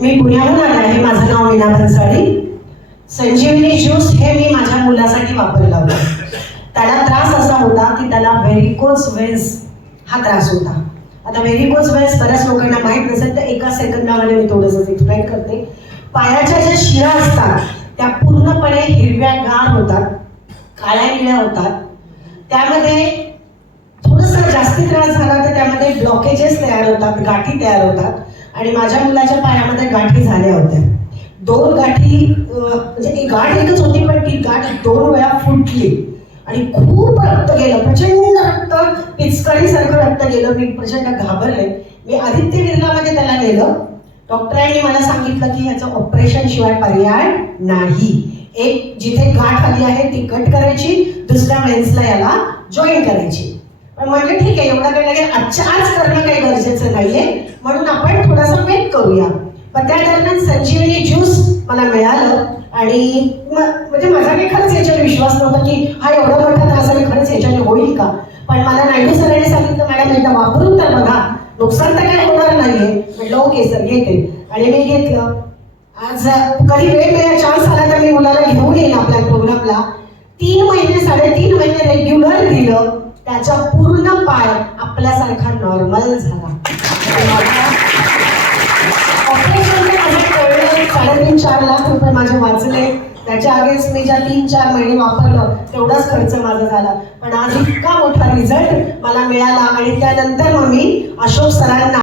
मी पुण्याहून आले आहे. माझं नाव मीना भन्साळी. संजीवनी ज्यूस हे मी माझ्या मुलासाठी वापरलं होतं. त्याला त्रास असा होता की त्याला व्हेरिकोज व्हेन्स हा त्रास होता. आता व्हेरिकोज व्हेन्स बऱ्याच लोकांना माहीत नसेल तर एका सेकंदामध्ये मी थोडंसं एक्सप्लेन करते. पायाच्या ज्या शिरा असतात त्या पूर्णपणे हिरव्यागार होतात, काळ्या निळ्या होतात. त्यामध्ये थोडंसं जास्ती त्रास झाला तर त्यामध्ये ब्लॉकेजेस तयार होतात, गाठी तयार होतात. आणि माझ्या मुलाच्या पायामध्ये गाठी झाल्या होत्या. 2 गाठी, म्हणजे एक गाठ एकच होती पण ती गाठ 2 वेळा फुटली आणि खूप रक्त गेलं, प्रचंड रक्त, पिचकारीसारखं रक्त गेलं. मी प्रचंड घाबरले. मी आदित्य बिर्लामध्ये त्याला नेलं. डॉक्टरांनी मला सांगितलं की ह्याचं ऑपरेशन शिवाय पर्याय नाही. एक जिथे गाठ आली आहे ती कट करायची, दुसऱ्या वेन्सला याला जॉईन करायची. पण म्हणजे ठीक आहे, एवढं काही लगेच आजच्या आज करणं काही गरजेचं नाहीये, म्हणून आपण थोडासा वेट करूया. पण त्या दरम्यान संजीवनी ज्यूस मला मिळालं आणि म्हणजे माझा काही खरंच याच्यावर विश्वास नव्हता की हा एवढा मोठा त्रास आहे, खरंच याच्याने होईल का. पण मला नायडू सरांनी सांगितलं, मॅडम एकदा वापरून तर बघा, नुकसान तर काही होणार नाहीये. म्हटलं ओके सर, घेते. आणि मी घेतलं. आज कधी वेळ मिळाला, चान्स आला तर मी मुलाला घेऊन येईन आपल्या प्रोग्रामला. 3 महिने 3.5 महिने रेग्युलर दिलं, त्याचा पूर्ण पाय आपल्यासारखा नॉर्मल झाला. ऑपरेशनचे माझे कळले 3.5-4 लाख रुपये माझे वाचले. त्याच्या आधीच मी ज्या 3-4 महिने वापरलं तेवढाच खर्च माझा झाला. पण आज इतका मोठा रिझल्ट मला मिळाला आणि त्यानंतर मग मी अशोक सरांना